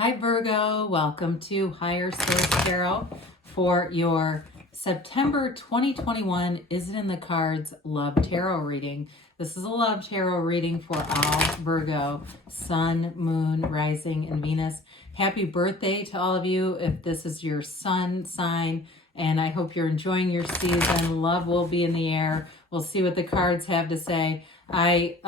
Hi Virgo, welcome to Higher Source Tarot for your September 2021 Is It in the Cards Love Tarot reading. This is a love tarot reading for all Virgo, Sun, Moon, Rising, and Venus. Happy birthday to all of you if this is your sun sign, and I hope you're enjoying your season. Love will be in the air. We'll see what the cards have to say. I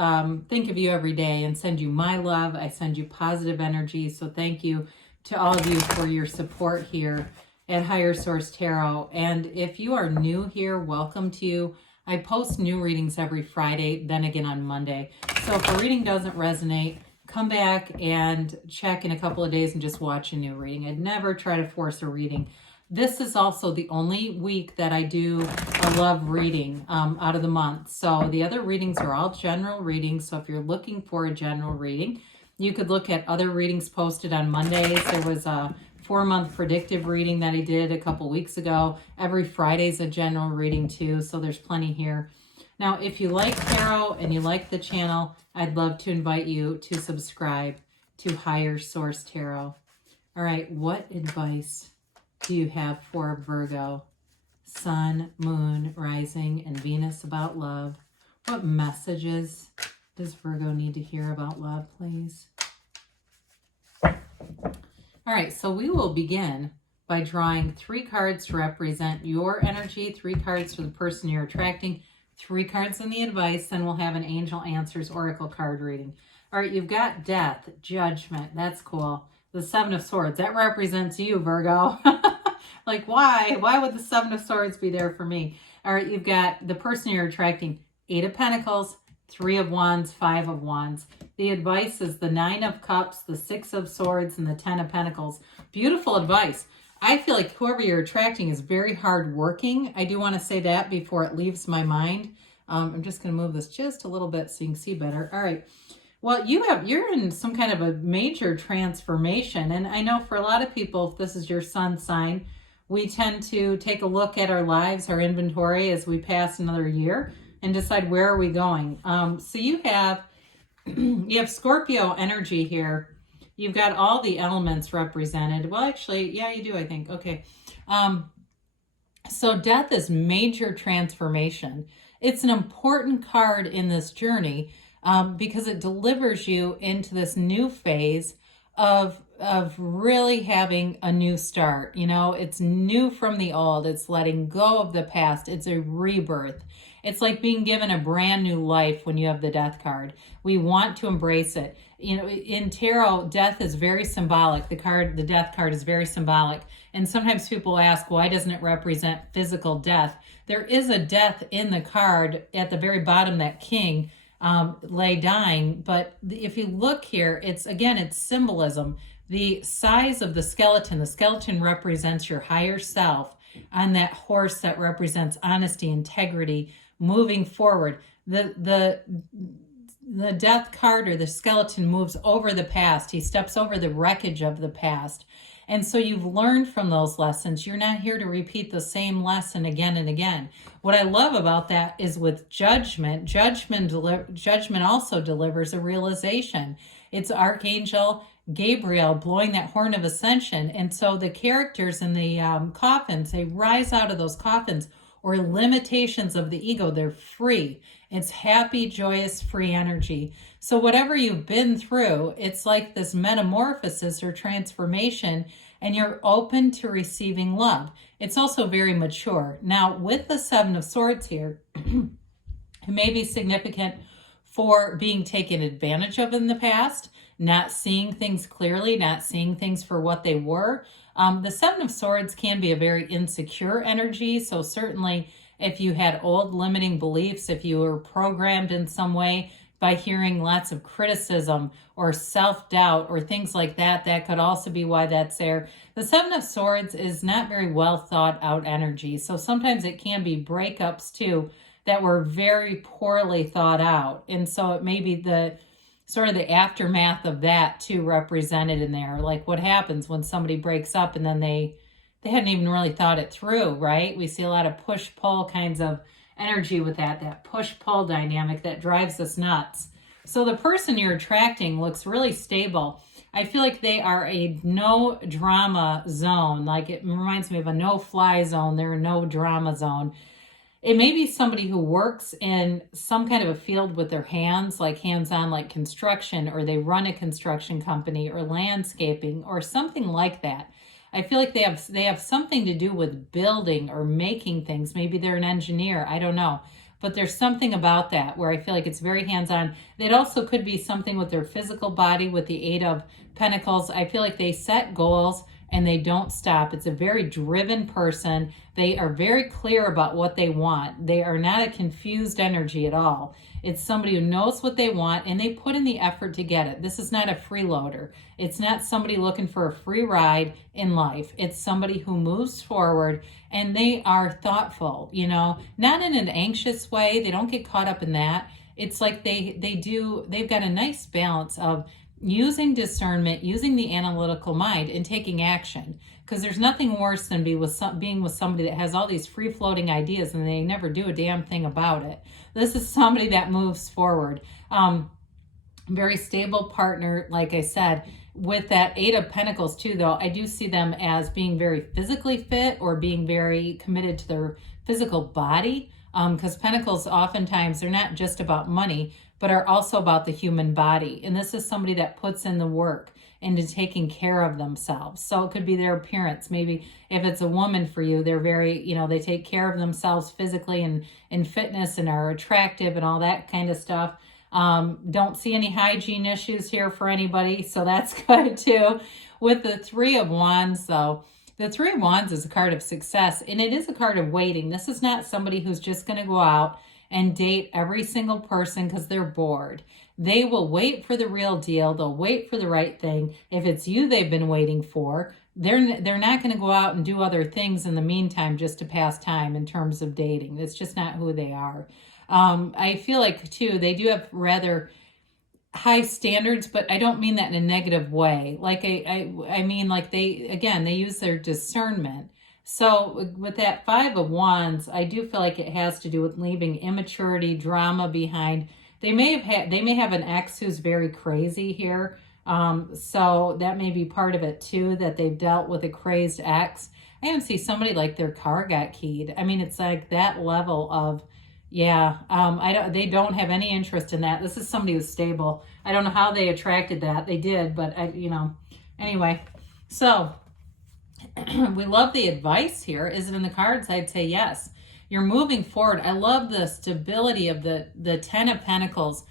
think of you every day and send you my love. I send you positive energy. So thank you to all of you for your support here at Higher Source Tarot. And if you are new here, welcome to you. I post new readings every Friday, then again on Monday. So if a reading doesn't resonate, come back and check in a couple of days and just watch a new reading. I'd never try to force a reading. This is also the only week that I do a love reading out of the month. So the other readings are all general readings. So if you're looking for a general reading, you could look at other readings posted on Mondays. There was a 4-month predictive reading that I did a couple weeks ago. Every Friday's a general reading too. So there's plenty here. Now, if you like tarot and you like the channel, I'd love to invite you to subscribe to Higher Source Tarot. All right, what advice do you have for Virgo, Sun, Moon, Rising, and Venus about love? What messages does Virgo need to hear about love, please? All right, so we will begin by drawing 3 cards to represent your energy, 3 cards for the person you're attracting, 3 cards in the advice, then we'll have an Angel Answers Oracle card reading. All right, you've got Death, Judgment. That's cool. The 7 of Swords. That represents you, Virgo. Like, why? Why would the 7 of Swords be there for me? All right, you've got the person you're attracting, 8 of Pentacles, 3 of Wands, 5 of Wands. The advice is the 9 of Cups, the 6 of Swords, and the 10 of Pentacles. Beautiful advice. I feel like whoever you're attracting is very hardworking. I do want to say that before it leaves my mind. I'm just going to move this just a little bit so you can see better. All right. Well, you're in some kind of a major transformation. And I know for a lot of people, if this is your sun sign, we tend to take a look at our lives, our inventory as we pass another year and decide where are we going. So you have Scorpio energy here. You've got all the elements represented. Well, actually, yeah, you do, I think. Okay. So death is major transformation. It's an important card in this journey because it delivers you into this new phase of really having a new start. You know, it's new from the old. It's letting go of the past. It's a rebirth. It's like being given a brand new life when you have the Death card. We want to embrace it. You know, in tarot, death is very symbolic. The Death card is very symbolic. And sometimes people ask, why doesn't it represent physical death? There is a death in the card at the very bottom, that king lay dying. But if you look here, it's symbolism. The size of the skeleton represents your higher self. On that horse, that represents honesty, integrity, moving forward. The Death card, or the skeleton, moves over the past. He steps over the wreckage of the past. And so you've learned from those lessons. You're not here to repeat the same lesson again and again. What I love about that is with Judgment, Judgment also delivers a realization. It's Archangel Gabriel blowing that horn of ascension. And so the characters in the coffins, they rise out of those coffins, or limitations of the ego. They're free. It's happy, joyous, free energy. So whatever you've been through, it's like this metamorphosis or transformation, and you're open to receiving love. It's also very mature. Now, with the 7 of Swords here, it may be significant for being taken advantage of in the past, not seeing things clearly, not seeing things for what they were. The 7 of Swords can be a very insecure energy. So certainly if you had old limiting beliefs, if you were programmed in some way by hearing lots of criticism or self-doubt or things like that, that could also be why that's there. The 7 of Swords is not very well thought out energy. So sometimes it can be breakups too that were very poorly thought out. And so it may be the sort of the aftermath of that too represented in there. Like what happens when somebody breaks up and then they hadn't even really thought it through, right? We see a lot of push-pull kinds of energy with that push-pull dynamic that drives us nuts. So the person you're attracting looks really stable. I feel like they are a no drama zone. Like it reminds me of a no fly zone. They're a no drama zone. It may be somebody who works in some kind of a field with their hands, like hands-on, like construction, or they run a construction company or landscaping or something like that. I feel like they have something to do with building or making things. Maybe they're an engineer. I don't know. But there's something about that where I feel like it's very hands-on. It also could be something with their physical body with the Eight of Pentacles. I feel like they set goals and they don't stop. It's a very driven person. They are very clear about what they want. They are not a confused energy at all. It's somebody who knows what they want and they put in the effort to get it. This is not a freeloader. It's not somebody looking for a free ride in life. It's somebody who moves forward and they are thoughtful, you know, not in an anxious way. They don't get caught up in that. It's like they've got a nice balance of using discernment, using the analytical mind, and taking action. Because there's nothing worse than being with somebody that has all these free-floating ideas and they never do a damn thing about it. This is somebody that moves forward. Very stable partner, like I said. With that Eight of Pentacles too, though, I do see them as being very physically fit or being very committed to their physical body. Because Pentacles, oftentimes, they're not just about money, but are also about the human body. And this is somebody that puts in the work into taking care of themselves. So it could be their appearance. Maybe if it's a woman for you, they're very, you know, they take care of themselves physically and in fitness and are attractive and all that kind of stuff. Don't see any hygiene issues here for anybody, so that's good too. With the Three of Wands, though, the Three of Wands is a card of success, and it is a card of waiting. This is not somebody who's just going to go out and date every single person because they're bored. They will wait for the real deal. They'll wait for the right thing. If it's you they've been waiting for, they're not going to go out and do other things in the meantime just to pass time in terms of dating. It's just not who they are. I feel like, too, they do have rather high standards, but I don't mean that in a negative way. Like, I mean, like they use their discernment. So with that Five of Wands, I do feel like it has to do with leaving immaturity, drama behind. They may have an ex who's very crazy here. So that may be part of it too, that they've dealt with a crazed ex. I even see somebody like their car got keyed. I mean, it's like that level of, yeah, they don't have any interest in that. This is somebody who's stable. I don't know how they attracted that. They did, but anyway. So we love the advice here. Is it in the cards? I'd say yes. You're moving forward. I love the stability of the Ten of Pentacles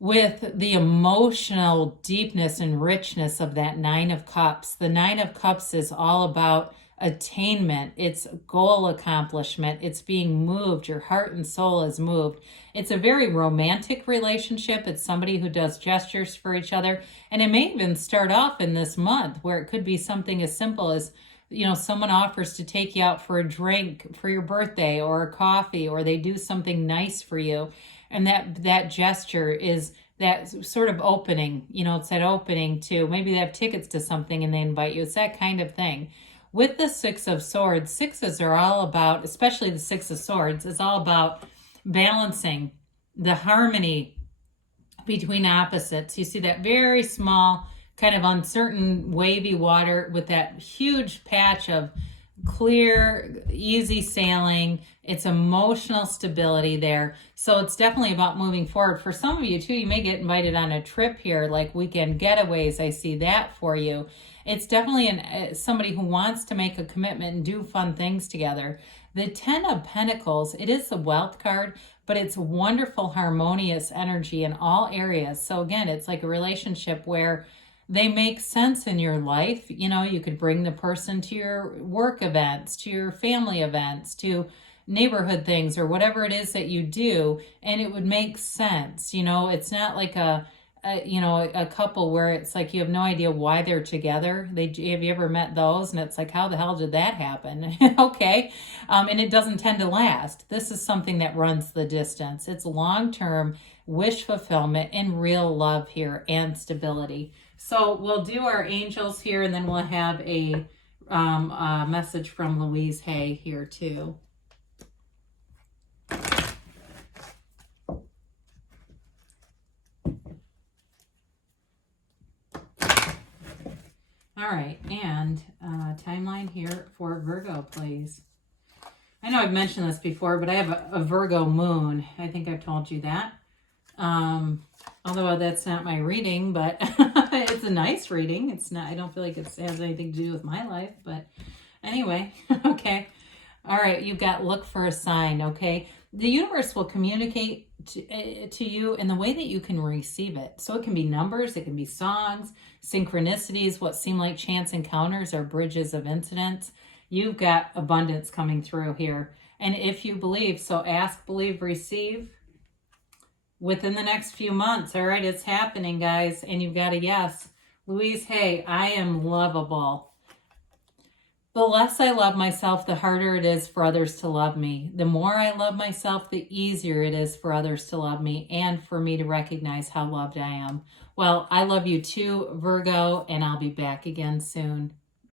with the emotional deepness and richness of that Nine of Cups. The Nine of Cups is all about attainment. It's goal accomplishment. It's being moved. Your heart and soul is moved. It's a very romantic relationship. It's somebody who does gestures for each other. And it may even start off in this month where it could be something as simple as, someone offers to take you out for a drink for your birthday or a coffee, or they do something nice for you. And that gesture is that sort of opening, it's that opening to, maybe they have tickets to something and they invite you. It's that kind of thing. With the Six of Swords, sixes are all about, especially the Six of Swords, is all about balancing the harmony between opposites. You see that very small, kind of uncertain, wavy water with that huge patch of clear, easy sailing. It's emotional stability there. So it's definitely about moving forward. For some of you too, you may get invited on a trip here, like weekend getaways. I see that for you. It's definitely somebody who wants to make a commitment and do fun things together. The Ten of Pentacles, it is the wealth card, but it's wonderful, harmonious energy in all areas. So again, it's like a relationship where they make sense in your life. You could bring the person to your work events, to your family events, to neighborhood things, or whatever it is that you do, and it would make sense. It's not like a couple where it's like you have no idea why they're together. Have you ever met those? And it's like, how the hell did that happen? Okay. And it doesn't tend to last. This is something that runs the distance. It's long-term wish fulfillment and real love here and stability. So we'll do our angels here, and then we'll have a message from Louise Hay here too. All right, and timeline here for Virgo, please. I know I've mentioned this before, but I have a Virgo moon. I think I've told you that. Although that's not my reading, but it's a nice reading. It's not, I don't feel like it has anything to do with my life, but anyway, okay. All right, you've got look for a sign, okay? The universe will communicate to you in the way that you can receive it. So it can be numbers, it can be songs, synchronicities, what seem like chance encounters or bridges of incidents. You've got abundance coming through here. And if you believe, so ask, believe, receive within the next few months. All right, it's happening, guys. And you've got a yes. Louise, hey, I am lovable. The less I love myself, the harder it is for others to love me. The more I love myself, the easier it is for others to love me and for me to recognize how loved I am. Well, I love you too, Virgo, and I'll be back again soon.